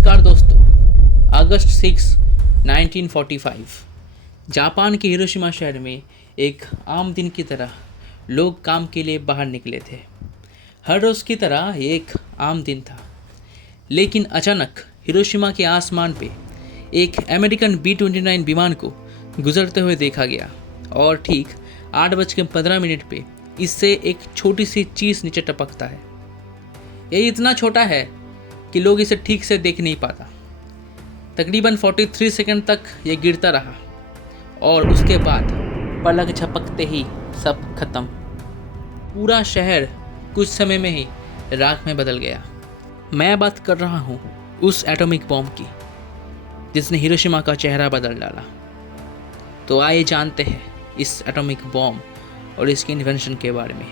नमस्कार दोस्तों। अगस्त 6, 1945 जापान के हिरोशिमा शहर में एक आम दिन की तरह लोग काम के लिए बाहर निकले थे। हर रोज़ की तरह ये एक आम दिन था, लेकिन अचानक हिरोशिमा के आसमान पे एक अमेरिकन B-29 विमान को गुजरते हुए देखा गया और ठीक 8:15 पे इससे एक छोटी सी चीज़ नीचे टपकता है। ये इतना छोटा है कि लोग इसे ठीक से देख नहीं पाता। तकरीबन 43 सेकंड तक ये गिरता रहा और उसके बाद पलक झपकते ही सब खत्म। पूरा शहर कुछ समय में ही राख में बदल गया। मैं बात कर रहा हूँ उस एटॉमिक बॉम्ब की जिसने हिरोशिमा का चेहरा बदल डाला। तो आइए जानते हैं इस एटॉमिक बॉम्ब और इसके इन्वेंशन के बारे में।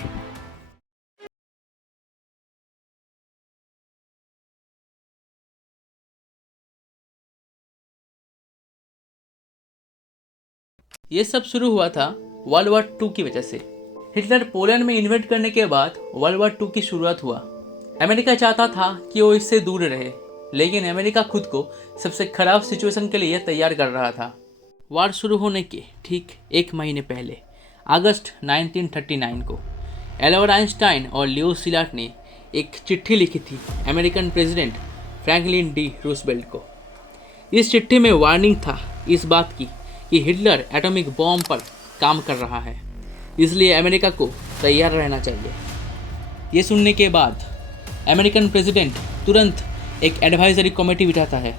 ये सब शुरू हुआ था वर्ल्ड वॉर 2 की वजह से। हिटलर पोलैंड में इन्वेट करने के बाद वर्ल्ड वॉर 2 की शुरुआत हुआ। अमेरिका चाहता था कि वो इससे दूर रहे, लेकिन अमेरिका खुद को सबसे खराब सिचुएशन के लिए तैयार कर रहा था। वार शुरू होने के ठीक एक महीने पहले अगस्त 1939 को एल्बर्ट आइंस्टाइन और लियो सिलार्ट ने एक चिट्ठी लिखी थी American president Franklin D Roosevelt को। इस चिट्ठी में वार्निंग था इस बात की कि हिटलर एटॉमिक बॉम्ब पर काम कर रहा है, इसलिए अमेरिका को तैयार रहना चाहिए। ये सुनने के बाद अमेरिकन प्रेसिडेंट तुरंत एक एडवाइजरी कमेटी बिठाता है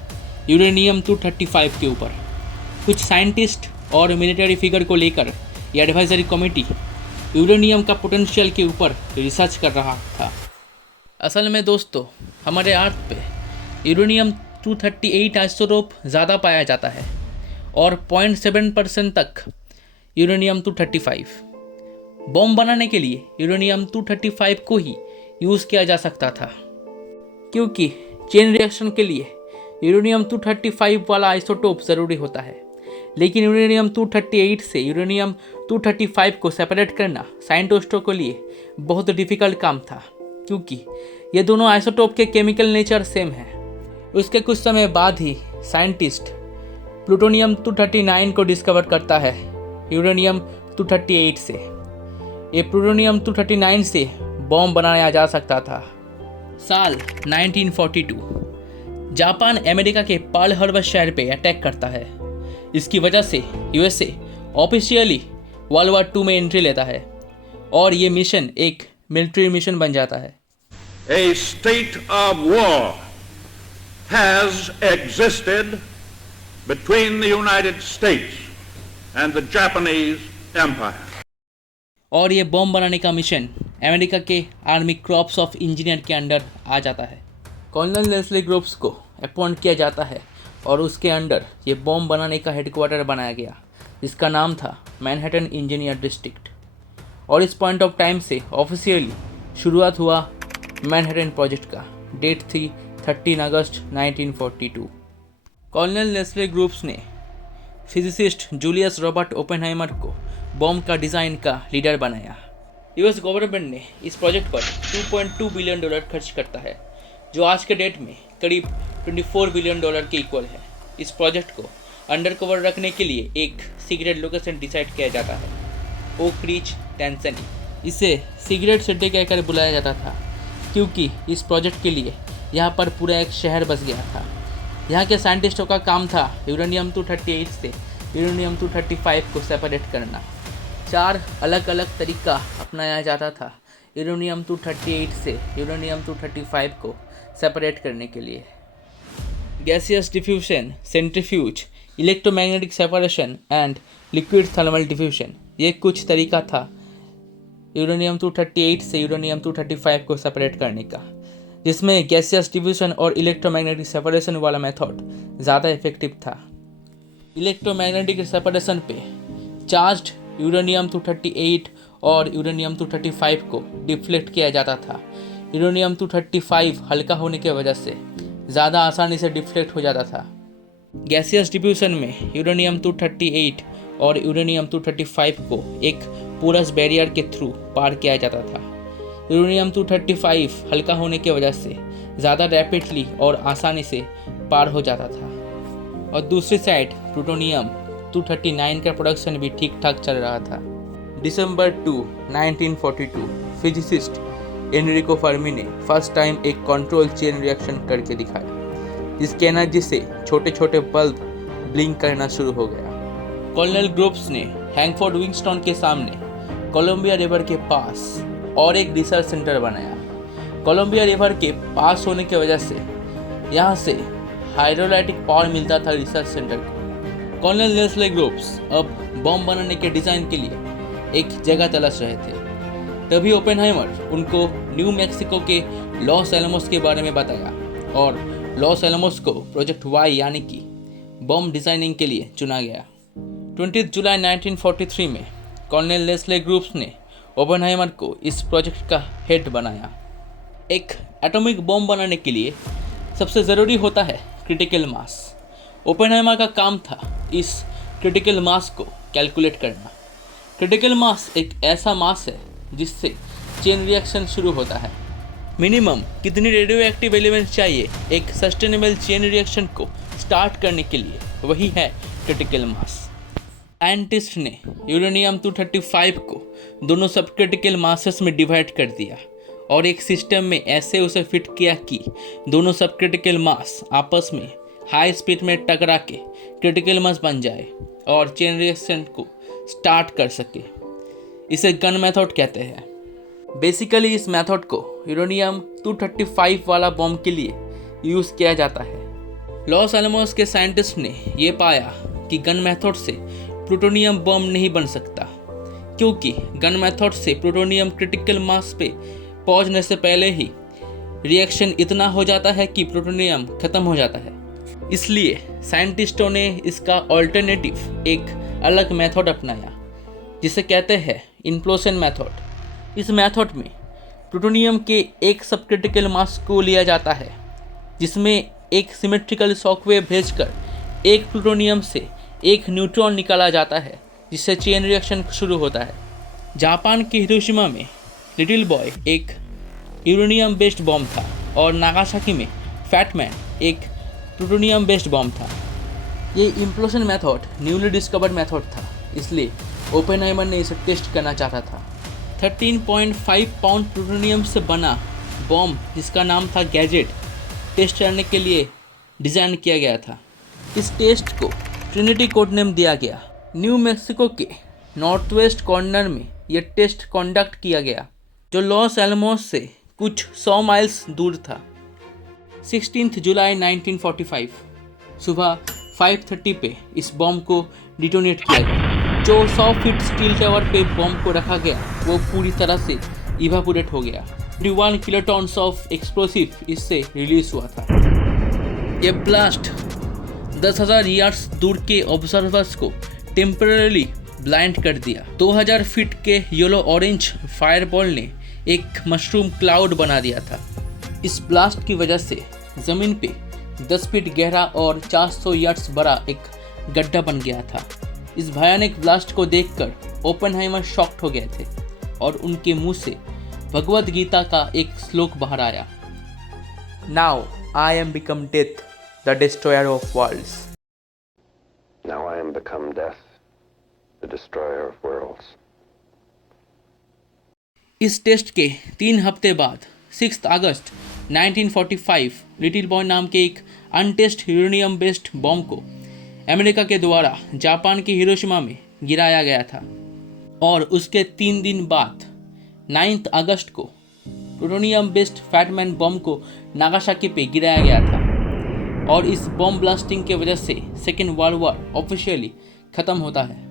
यूरेनियम 235 के ऊपर। कुछ साइंटिस्ट और मिलिट्री फिगर को लेकर यह एडवाइजरी कमेटी यूरेनियम का पोटेंशियल के ऊपर रिसर्च कर रहा था। असल में दोस्तों, हमारे अर्थ पे यूरेनियम 238 आइसोटोप ज़्यादा पाया जाता है और 0.7% तक यूरेनियम 235। बॉम्ब बनाने के लिए यूरेनियम 235 को ही यूज़ किया जा सकता था, क्योंकि चेन रिएक्शन के लिए यूरेनियम 235 वाला आइसोटोप ज़रूरी होता है। लेकिन यूरेनियम 238 से यूरेनियम 235 को सेपरेट करना साइंटिस्टों के लिए बहुत डिफ़िकल्ट काम था, क्योंकि ये दोनों आइसोटोप के केमिकल नेचर सेम है। उसके कुछ समय बाद ही साइंटिस्ट प्लूटोनियम 239 को डिस्कवर करता है यूरेनियम 238 से। ये प्लूटोनियम 239 से बॉम्ब बनाया जा सकता था। साल 1942 जापान अमेरिका के पर्ल हार्बर शहर पे अटैक करता है। इसकी वजह से यूएसए ऑफिशियली वर्ल्ड वॉर 2 में एंट्री लेता है और ये मिशन एक मिलिट्री मिशन बन जाता है। A state of war has existed between the United States and the Japanese Empire. और ये बॉम्ब बनाने का मिशन अमेरिका के आर्मी क्रॉप्स ऑफ इंजीनियर के अंडर आ जाता है। कर्नल लेस्ली ग्रुप्स को अपॉइंट किया जाता है और उसके अंडर ये बॉम्ब बनाने का हेडक्वार्टर बनाया गया, जिसका नाम था मैनहट्टन इंजीनियर डिस्ट्रिक्ट। और इस पॉइंट ऑफ टाइम से ऑफिशियली शुरुआत हुआ मैनहट्टन प्रोजेक्ट का। डेट थी 13 अगस्त 1942। कर्नल लेस्ली ग्रुप्स ने फिजिसिस्ट जूलियस रॉबर्ट ओपेनहाइमर को बॉम्ब का डिज़ाइन का लीडर बनाया। यूएस गवर्नमेंट ने इस प्रोजेक्ट पर $2.2 बिलियन खर्च करता है, जो आज के डेट में करीब $24 बिलियन के इक्वल है। इस प्रोजेक्ट को अंडर कवर रखने के लिए एक सीक्रेट लोकेशन डिसाइड किया जाता है, ओक रिच, टेंसनी। इसे सीक्रेट सिटी कहकर बुलाया जाता था, क्योंकि इस प्रोजेक्ट के लिए यहाँ पर पूरा एक शहर बस गया था। यहाँ के साइंटिस्टों का काम था यूरेनियम 238 से यूरेनियम 235 को सेपरेट करना। 4 अलग अलग तरीका अपनाया जाता था यूरेनियम 238 से यूरेनियम 235 को सेपरेट करने के लिए। Gaseous diffusion, centrifuge, electromagnetic separation and liquid thermal diffusion, ये कुछ तरीका था यूरेनियम 238 से यूरेनियम 235 को सेपरेट करने का, जिसमें गैसियस डिफ्यूजन और इलेक्ट्रोमैग्नेटिक सेपरेशन वाला मेथड ज़्यादा इफेक्टिव था। इलेक्ट्रोमैग्नेटिक सेपरेशन पे चार्ज्ड यूरेनियम 238 और यूरेनियम 235 को डिफ्लेक्ट किया जाता था। यूरेनियम 235 हल्का होने की वजह से ज़्यादा आसानी से डिफ्लेक्ट हो जाता था। गैसियस डिफ्यूजन में यूरेनियम 238 और यूरेनियम 235 को एक पोरस बैरियर के थ्रू पार किया जाता था। यूरेनियम 235 हल्का होने की वजह से ज़्यादा रैपिडली और आसानी से पार हो जाता था और दूसरी साइड प्लूटोनियम 239 का प्रोडक्शन भी ठीक ठाक चल रहा था। दिसंबर 2, 1942 फिजिसिस्ट एनरिको फर्मी ने फर्स्ट टाइम एक कंट्रोल चेन रिएक्शन करके दिखाया, जिसकी एनर्जी से छोटे छोटे बल्ब ब्लिंक करना शुरू हो गया। कर्नल ग्रोव्स ने हैंगफोर्ड विंगस्टन के सामने कोलंबिया रिवर के पास और एक रिसर्च सेंटर बनाया। कोलंबिया रिवर के पास होने की वजह से यहाँ से हाइड्रोलाइटिक पावर मिलता था रिसर्च सेंटर को। कर्नल लेस्ले ग्रोव्स अब बम बनाने के डिज़ाइन के लिए एक जगह तलाश रहे थे। तभी ओपेनहाइमर उनको न्यू मैक्सिको के लॉस एलमोस के बारे में बताया और लॉस एलमोस को प्रोजेक्ट वाई यानी कि बम डिज़ाइनिंग के लिए चुना गया। 20 जुलाई 1943 में कर्नल लेस्ले ग्रोव्स ने ओपेनहाइमर को इस प्रोजेक्ट का हेड बनाया। एक एटॉमिक बम बनाने के लिए सबसे ज़रूरी होता है क्रिटिकल मास। ओपेनहाइमर का काम था इस क्रिटिकल मास को कैलकुलेट करना। क्रिटिकल मास एक ऐसा मास है जिससे चेन रिएक्शन शुरू होता है। मिनिमम कितनी रेडियो एक्टिव एलिमेंट्स चाहिए एक सस्टेनेबल चेन रिएक्शन को स्टार्ट करने के लिए, वही है क्रिटिकल मास। साइंटिस्ट ने यूरेनियम 235 को दोनों सब क्रिटिकल मासेस में डिवाइड कर दिया और एक सिस्टम में ऐसे उसे फिट किया कि दोनों सब क्रिटिकल मास आपस में हाई स्पीड में टकरा के क्रिटिकल मास बन जाए और चेन रिएक्शन को स्टार्ट कर सके। इसे गन मेथड कहते हैं। बेसिकली इस मेथड को यूरेनियम 235 वाला बम के लिए यूज़ किया जाता है। लॉस एलमोस के साइंटिस्ट ने ये पाया कि गन मेथड से प्लूटोनियम बम नहीं बन सकता, क्योंकि गन मेथड से प्लूटोनियम क्रिटिकल मास पे पहुंचने से पहले ही रिएक्शन इतना हो जाता है कि प्लूटोनियम खत्म हो जाता है। इसलिए साइंटिस्टों ने इसका ऑल्टरनेटिव एक अलग मेथड अपनाया जिसे कहते हैं इम्प्लोशन मेथड। इस मेथड में प्लूटोनियम के एक सब क्रिटिकल मास को लिया जाता है, जिसमें एक सिमेट्रिकल शॉकवेव भेजकर एक प्लूटोनियम से एक न्यूट्रॉन निकाला जाता है, जिससे चेन रिएक्शन शुरू होता है। जापान के हिरोशिमा में लिटिल बॉय एक यूरेनियम बेस्ड बॉम्ब था और नागासाकी में फैटमैन एक प्लूटोनियम बेस्ड बॉम्ब था। ये इम्प्लोशन मेथड न्यूली डिस्कवर्ड मेथड था, इसलिए ओपेनहाइमर ने इसे टेस्ट करना चाहता था। 13.5 पाउंड प्लूटोनियम से बना बॉम्ब, जिसका नाम था गैजेट, टेस्ट करने के लिए डिज़ाइन किया गया था। इस टेस्ट को ट्रिनिटी कोड नेम दिया गया। न्यू मैक्सिको के नॉर्थ वेस्ट कॉर्नर में यह टेस्ट कंडक्ट किया गया, जो लॉस एलमोस से कुछ 100 माइल्स दूर था। 16 जुलाई 1945 सुबह 5:30 पे इस बॉम्ब को डिटोनेट किया गया। जो 100 फीट स्टील टावर पे बॉम्ब को रखा गया वो पूरी तरह से इवापोरेट हो गया। 31 किलोटन्स ऑफ एक्सप्लोसिव इससे रिलीज हुआ था। ये ब्लास्ट 10,000 यार्ड्स दूर के ऑब्जर्वर्स को टेम्पररी ब्लाइंड कर दिया। 2000 फीट के येलो ऑरेंज फायरबॉल ने एक मशरूम क्लाउड बना दिया था। इस ब्लास्ट की वजह से ज़मीन पे 10 फीट गहरा और 400 यार्ड्स बड़ा एक गड्ढा बन गया था। इस भयानक ब्लास्ट को देखकर ओपेनहाइमर शॉक्ड हो गए थे और उनके मुंह से भगवद गीता का एक श्लोक बाहर आया, now I am become death, the destroyer of worlds. Now I am become death, the destroyer of worlds. इस टेस्ट के 3 हफ्ते बाद 6 अगस्त 1945 लिटिल बॉय नाम के एक अनटेस्ट यूरेनियम बेस्ड बॉम्ब को अमेरिका के द्वारा जापान के हिरोशिमा में गिराया गया था और उसके 3 दिन बाद 9 अगस्त को प्लूटोनियम बेस्ड फैटमैन बॉम्ब को नागासाकी पे गिराया गया था और इस बॉम्ब ब्लास्टिंग के वजह से सेकेंड वर्ल्ड वॉर ऑफिशियली ख़त्म होता है।